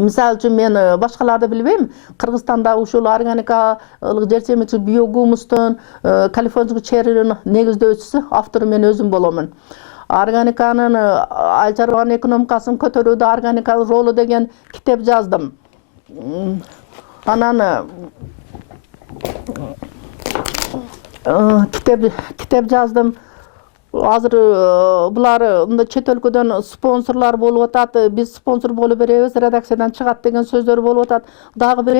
Misal üçün men başkalarda bilbeyim. Kırgızstanda uşul organikалык жерсемечилик биогумустун Калифорнияга чейринин негиздөөчүсү, автору мен өзүм боломун. Органиканын айыл чарбанын экономикасын көтөрүүдө органикалык ролу деген китеп жаздым. Анан китеп жаздым. Азыр булар чет өлкөдөн спонсорлор болуп атат. Биз спонсор болуп беребиз, редакциядан чыгат деген сөздөр болуп атат. Дагы бир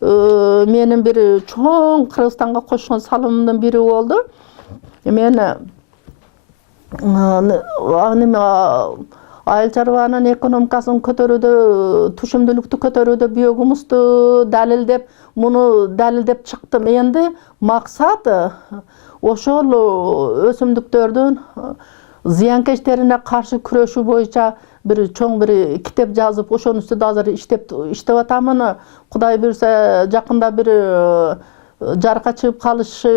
менин бир чоң Кыргызстанга кошкон салымымдын бири болду. Мен айыл чарбанын экономикасын көтөрүүдө, түшүмдүүлүктү көтөрүүдө биогумусту далилдеп чыктым. Энди максат ошол өсүмдүктөрдүн зыянкечтерине каршы күрөшүү боюнча бир чоң бир китеп жазып, ошонун үстүндө азыр иштеп атамын. Кудай буйрса жакында бир жарыкка чыгып калышы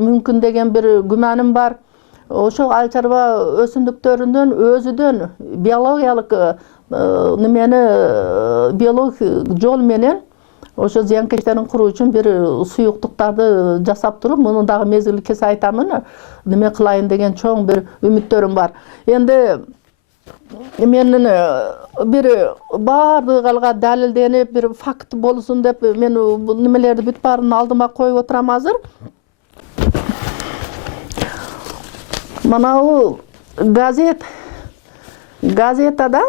мүмкүн деген бир күмөнүм бар. Ошол айыл чарба өсүмдүктөрүнүн өзүдөн биологиялык биологик жол менен ошо зыянкечтерин куруу үчүн бир суюктуктарды жасап туруп, муну дагы мезгили келсе айтамын, неме кылайын деген чоң бир үмүттөрүм бар. Энди менин бир баардыгы алга далилденип, бир факт болсун деп мен бул немелерди бүт баарын алдыма коюп отурам азыр. Манабу газетада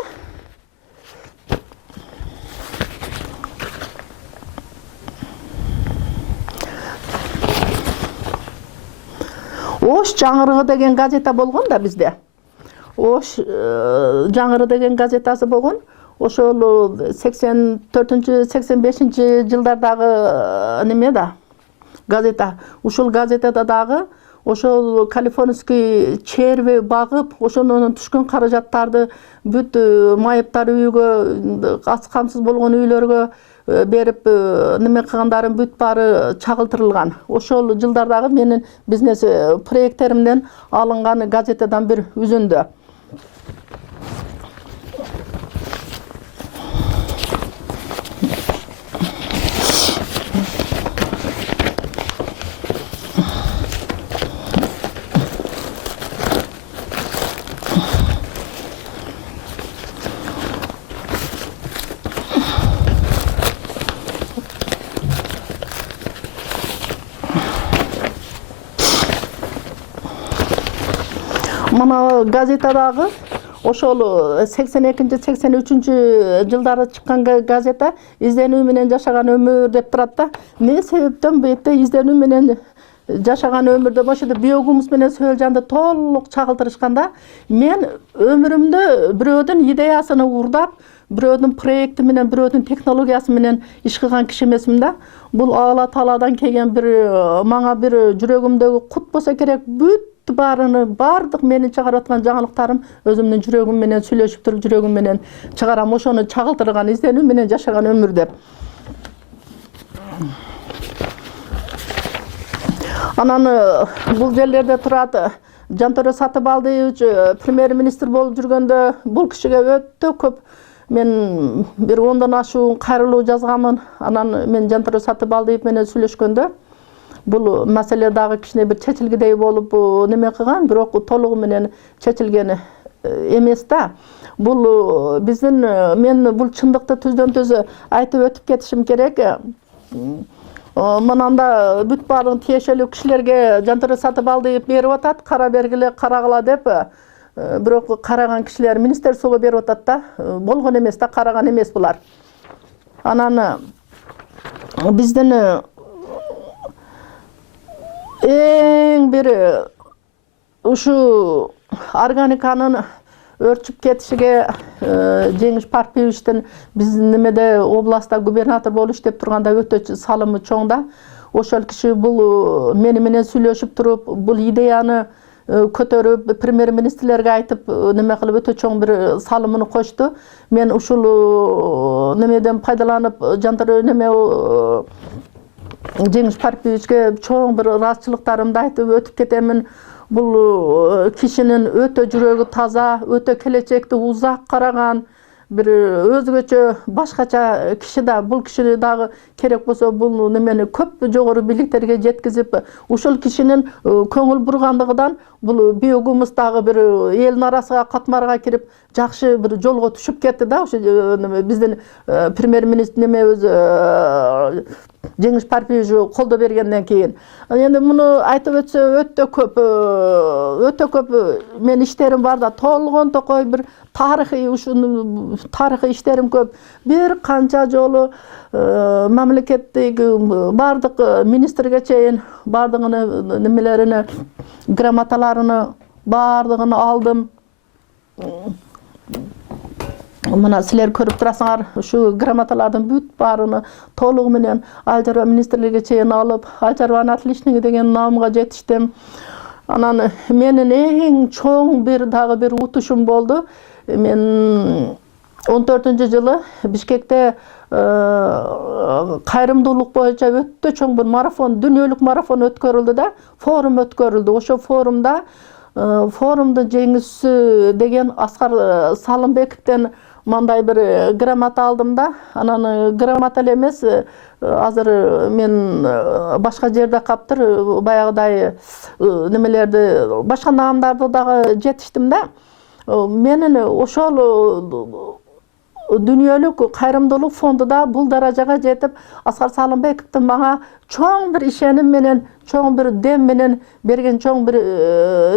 Ош жаңырыгы деген газета болгон да бизде. Ош жаңырыгы деген газетасы болгон. Ошол 84-85 жылдардагы неме да газета. Ушул газетада дагы ошол калифорнийский черви багып, ошонун түшкөн каражаттарды бүт майыптар үйгө, ас камсыз болгон үйлөргө берип неме кылгандарын бүт баары чагылтырылган. Ошол жылдардагы менин бизнес проекттеримден алынган газетадан бир үзүндү. Мына газетадагы ошол 82-83 жылдары чыккан газета изденүү менен жашаган өмүр деп турат да. Не себептен бу жерде изденүү менен жашаган өмүрдө ошондо биогумус менен сөөлжанды толук чагылтырышканда, мен өмүрүмдө бирөөдүн идеясын уурдап, бирөөдүн проекти менен, бирөөдүн технологиясы менен иш кылган киши эмесмин да. Бул Алла Тааладан келген бир мага бир жүрөгүмдөгү кут болсо керек, бүт бардык менин чыгарып аткан жаңылыктарым өзүмдүн жүрөгүм менен сүйлөшүп туруп, жүрөгүм менен чыгарам. Ошону чагылтырган изденүү менен жашаган өмүр деп. Анан бул жерлерде турат Жантөре Сатыбалдиевич премьер-министр болуп жүргөндө бул кишиге өтө көп мен бир 10дон ашуун кайрылуу жазганмын. Анан мен Жантөре Сатыбалдиев менен сүйлөшкөндө бул маселе дагы кичине бир чечилгидей болуп неме кылган, бирок толугу менен чечилген эмес да. Бул биздин мен бул чындыкты түздөн-түз айтып өтүп кетишим керек. Мынанда бүт баарын тиешелүү кишилерге Жантөре Сатыбалдиев берип атат, кара бергиле, карагыла деп. Бирок караган кишилер министерствого берип атат да. Болгон эмес да, караган эмес булар. Анан биздин эң бир ушу органиканын өрчүп кетишиге Жеңиш Парпиевичтин биздин немеде областта губернатор болуп иштеп турганда өтө салымы чоң да. Ошол киши бул мени менен сүйлөшүп туруп, бул идеяны көтөрүп, премьер-министрлерге айтып, неме кылып өтө чоң бир салымын кошту. Мен ушул немеден пайдаланып, Жантөре Жеңиш Парпиевичке чоң бир ыраазычылыктарымды айтып өтүп кетемин. Бул кишинин өтө жүрөгү таза, өтө келечекти узак караган, bir özgöçө başkaça kişi da bul kişi dagы керек болсо бул немени көп жогору бийликтерге жеткизип ушул кишинин көңүл бургандыгынан бул биогумус дагы bir элдин арасына катмарга кирип жакшы bir жолго түшүп кетти да ушу биздин премьер-министр немебиз Жеңиш Парпиевич колдоо бергенден кийин. Эndi муну айтып өтсө өтө көп мен иштерим бар да толгон токой bir тарыхый ушуну тарыхый иштерим көп. Bir канча жолу мамлекеттик бардык министрге чейин бардыгыны немелерине грамоталарыны бардыгын алдым. Мына силер көрүп турасыңар, ушу грамоталардын бүт баарыны толугу менен Айыл чарба министрлиgiне чейин алып, Айыл чарбанын отличниги деген намга жетиштим. Анан менин эң чоң дагы bir утушум болду. Мен 14-жылы Бишкекте кайрымдуулук боюнча өтө чоң bir марафон, дүйнөлүк марафон өткөрүлдү да, форум өткөрүлдү. Ошо форумда форумдун жеңүүчүсү деген Аскар Салымбековден мындай bir грамота алдым да. Анан грамота эле эмес, азыр мен башка жерде каптыр баягыдай немелерди, башка наамдарды дагы жетиштим да. Менин ошол дүйнөлүк кайрымдуулук фондуда бул даражага жетип, Аскар Салымбековдун мага чоң bir ишеним менен, чоң bir дем менен берген чоң bir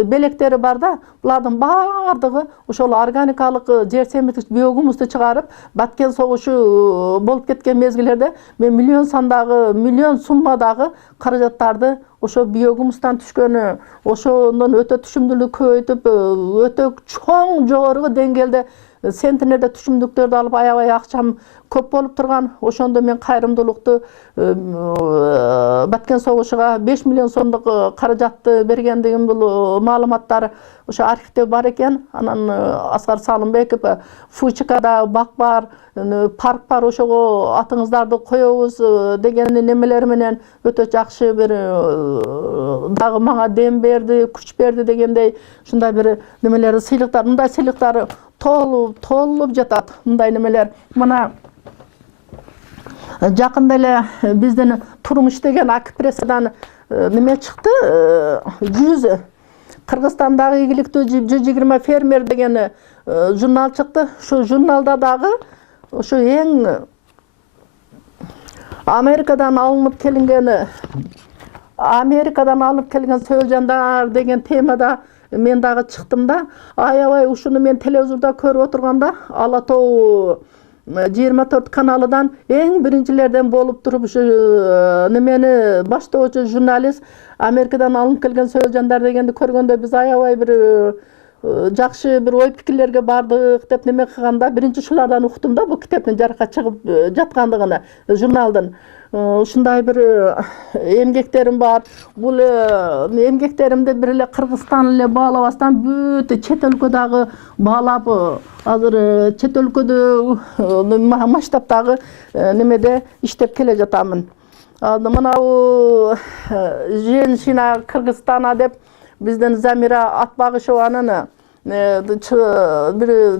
белектери бар да. Булардын бардыгы ошол органикалык жер семирткич биогумусту чыгарып, Баткен согушу болуп кеткен мезгилдерде мен миллион сандагы, миллион суммадагы каражаттарды ошо биогумустан түшкөнү, ошондон өтө түшүмдүүлүк көбөйтүп, өтө чоң жогору деңгээлде центнерде түшүмдүктөрдү алып аябай акчам көп болуп турган. Ошондо мен кайрымдуулукту Баткен согушуга 5 миллион сомдук каражатты бергендигим бул маалыматтар ошо архивде бар экен. Анан Аскар Салымбеков Фучикада бак бар, парк бар, ошого атыңыздарды коебуз деген немелер менен өтө жакшы bir дагы мага дем берди, күч берди дегендей ушундай bir немелер, сыйлыктар, мындай сыйлыктар толуп жатат. Мындай немелер. Мына жакында эле биздин Турмуш деген Акпрессадан неме чыкты, 100 Кыргызстандагы ийгиликтүү 120 фермер деген журнал чыкты. Ошо журналда дагы ошо эң Америкадан алып келинген сөөлжандар деген темада мен дагы чыктым да. Аябай ушуну мен телевизордо көрүп отурганда Ала Тоо 24 каналыдан эң биринчилерден болуп туруп ушу немени баштоочу журналист Америкадан алып келген сөөлжандар дегенди көргөндө биз аябай bir жакшы bir ой пикирлерге бардык деп неме кылганда биринчи ушулардан уктум да бул китептин жарыкка чыгып жаткандыгын журналдын. Ушундай bir эмгектерим бар. Бул эмгектеримди бир эле Кыргызстан эле баалабастан бүт чет өлкөдөгү баалап, азыр чет өлкөдө масштабтагы немеде иштеп келе жатамын. Мынау женщина Кыргызстана деп биздин Замира Атбагышеванын bir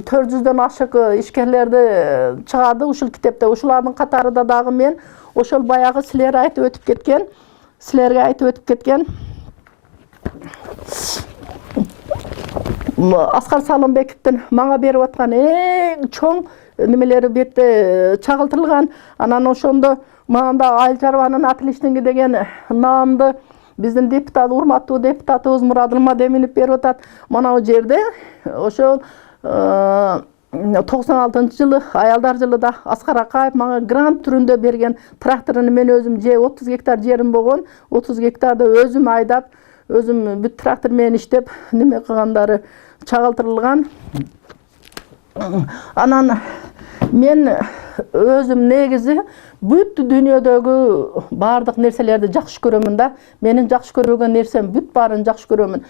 400'den ашык ишкерлерди чыгарды ушул китепте. Ушулардын катарында дагы мен ошол баягы силерге айтып өтүп кеткен Аскар Салымбековдун мага берип аткан эң чоң немелери бетте чагылтырылган. Анан ошондо мага да Айыл чарбанын отличниги деген наамды биздин депутат, урматтуу депутатыбыз Мурат Мадеминов берип атат. Мына жерде ошол 96-жылы аялдар жылыда Аскар Акаев мага грант түрүндө берген тракторуну мен өзүм 30 гектар жерим болгон, 30 гектарды өзүм айдап, өзүм бүт трактор менен иштеп неме кылгандары чагылтырылган. Анан мен өзүм негизи бүт дүйнөдөгү бардык нерселерди жакшы көрөмүн да. Менин жакшы көргөн нерсем бүт баарын жакшы көрөмүн.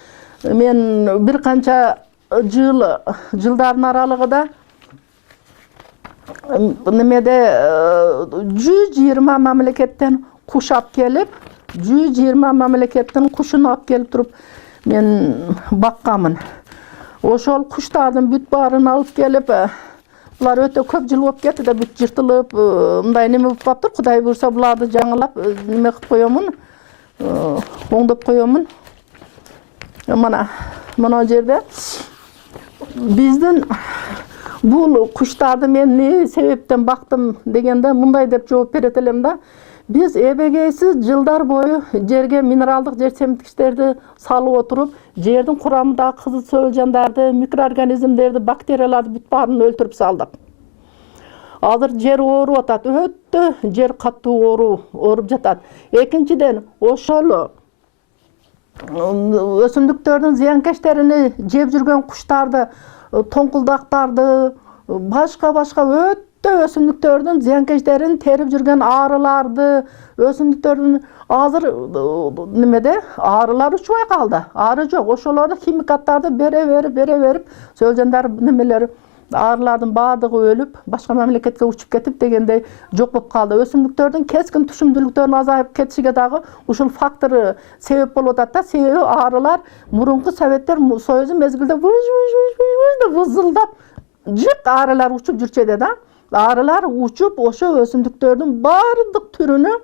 Мен бир канча жылдардын аралыгында немеде 120 мамлекеттен куш алып келип, 120 мамлекеттин кушун алып келип туруп мен баккамын. Ошол куштардын бүт баарын алып келип Булар өтө көп жыл болуп кетти да бүт жыртылып, мындай неме болуп калыптыр. Кудай буйрса буларды жаңылап неме кылып коёмун, оңдоп коёмун. Мына жерде биздин бул куштарды мен не себептен бактым дегенде мындай деп жооп берет элем да. Biz ebegeysiz жылдар бою жерге минералдык жер семирткичтерди салып отуруп, жердин курамындагы кызыл сөөлжандарды, микроорганизмдерди, бактерияларды бүт баарын өлтүрүп салдык. Азыр жер ооруп атат, өтө жер катуу ооруп жатат. Экинчиден, ошол өсүмдүктөрдүн зыянкечтерини жеп жүргөн куштарды, тоңкулдактарды, башка өтө өсүмдүктөрдүн зыянкечтерин терип жүргөн арыларды, өсүмдүктөрдүн азыр немеде арылар учпай калды. Ары жок, ошолорду химикаттарды бере берип, сөөлжандар немелер арылардын баардыгы өлүп, башка мамлекетке учуп кетип дегендей жок болуп калды. Өсүмдүктөрдүн кескин түшүмдүүлүктөрүнүн азайып кетишиге дагы ушул фактор себеп болуп атат да. Себеби арылар мурунку Советтер Союзу мезгилде вызылдап жык арылар учуп жүрчү эди да. Арылар учуп, ошо өсүмдүктөрдүн баардык түрүнү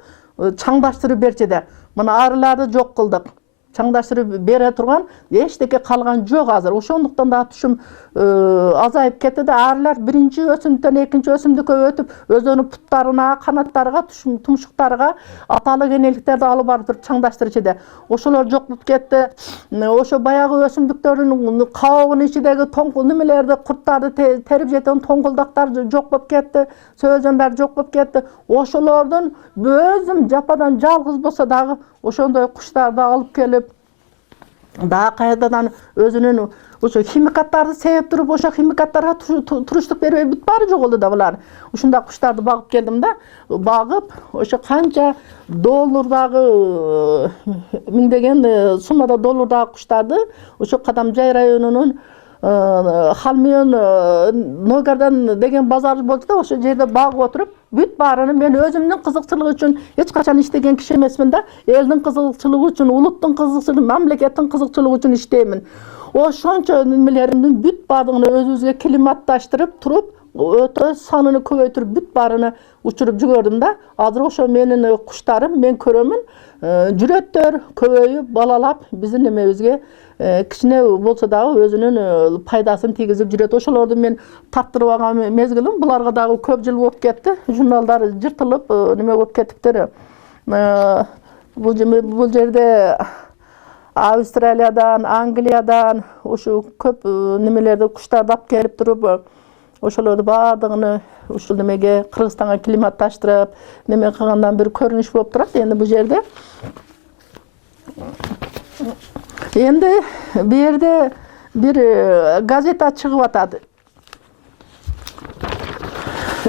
чаңдаштырып берчү да. Мына арыларды жок кылдык. Чаңдаштырып бере турган эчтеке калган жок азыр. Ошондуктан да түшүм азайып кетти да. Арылар биринчи өсүмдүктөн экинчи өсүмдүккө өтүп, өзүнүн буттарына, канаттарга, тумшуктарга аталык энеликтерди алып барып туруп чаңдаштырчу да. Ошолор жок болуп кетти. Ошо баягы өсүмдүктөрдүн кабыгынын ичиндеги тоңкул немелерди, курттарды терип жеткен тоңкулдактар жок болуп кетти. Сөөлжандар жок болуп кетти. Ошолордун өзүм жападан жалгыз болсо дагы ошондой куштарды алып келип, дагы кайрадан өзүнүн ошо химикаттарды себеп туруп, ошо химикаттарга туруштук бербей бүт баары жоголду да булар. Ушундай куштарды багып келдим да. Багып, ошо канча доллардагы миңдеген суммада доллардагы куштарды ошо Кадамжай районунун Халмион Нойгардан деген базар болчу да, ошол жерде багып отуруп, бүт баарыны мен өзүмдүн кызыкчылыгы үчүн эч качан иштеген киши эмесмин да. Элдин кызыкчылыгы үчүн, улуттун кызыкчылыгы, мамлекеттин кызыкчылыгы үчүн иштеймин. Ошончо немелеримдин бүт баардыгын өзүбүзгө климатташтырып туруп, өтө санын көбөйтүрүп бүт баарыны учуруп жүгөрдүм да. Азыр ошо менин куштарым, мен көрөмүн, жүрөттөр көбөйүп, балалап, биздин немебизге кичине болсо дагы өзүнүн пайдасын тийгизип жүрөт. Ошолорду мен таттырып алган мезгилим буларга дагы көп жыл болуп кетти. Журналдар жыртылып, неме болуп кетиптир. Бул жерде Австралиядан, Англиядан ушу көп немелерди куштарды алып келип туруп, ошолорду баардыгын ушул немеге Кыргызстанга климатташтырып, неме кылгандан бир көрүнүш болуп турат. Эndi бул жерде Endi bu yerde bir gazeta çıkıp atады.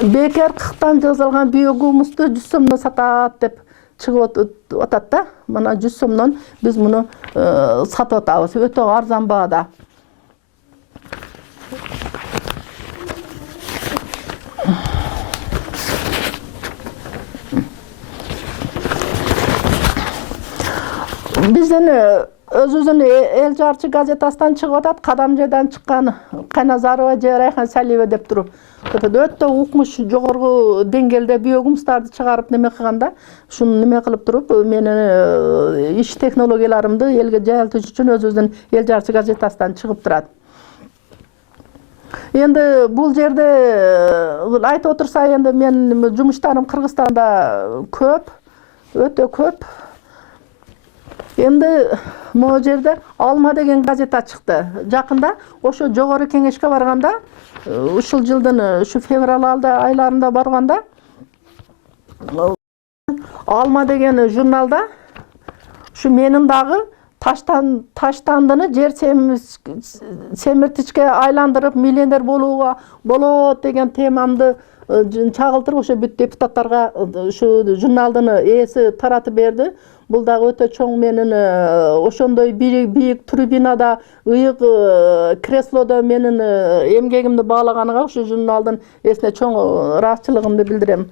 Bekar 40'tan жазылган биогумусту 100 сомдон сатат деп чыгып атат да. Мына 100 сомдон биз муну сатып атабыз. Өтө арзан баада. Биздин өзүбүздүн эл жарчы газетасынан чыгып атат, Кадамжайдан чыккан Кайназарова же Райхан Салиева деп туруп. Өтө укмуш жогорку деңгээлде биогумустарды чыгарып неме кылганда, ушуну неме кылып туруп, менин иш технологияларымды элге жайылтыш үчүн өзүбүздүн эл жарчы газетасынан чыгып турат. Endi бул жерде айтып отурса, endi мен жумуштарым Кыргызстанда көп, өтө көп. Endi могу жерде Алма деген газета чыкты. Жакында ошо жогору кеңешке барганда, ушул жылдын ушу февраль айларында барганда, Алма деген журналда ушу менин дагы таштандыны жер семиртичке айландырып миллионер болууга болот деген темамды чагылтырып ошо бүт депутаттарга ушу журналдын ээси таратып берди. Бул дагы өтө чоң менин ошондой бийик трибунада, ыйык креслодо менин эмгегимди баалаганыга ушу журналдын ээсине чоң ыраазычылыгымды билдирем.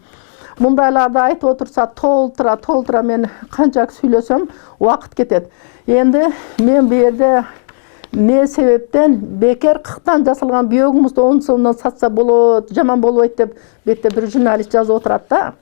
Мундайларды айтып отурса толтура мен канча сүйлөсөм убакыт кетет. Endi men bu yerде не себептен бекер кыктан жасалган биогумузду 10 сомдон сатса болот, жаман болбойт деп бетте бир журналист жазып отурат да.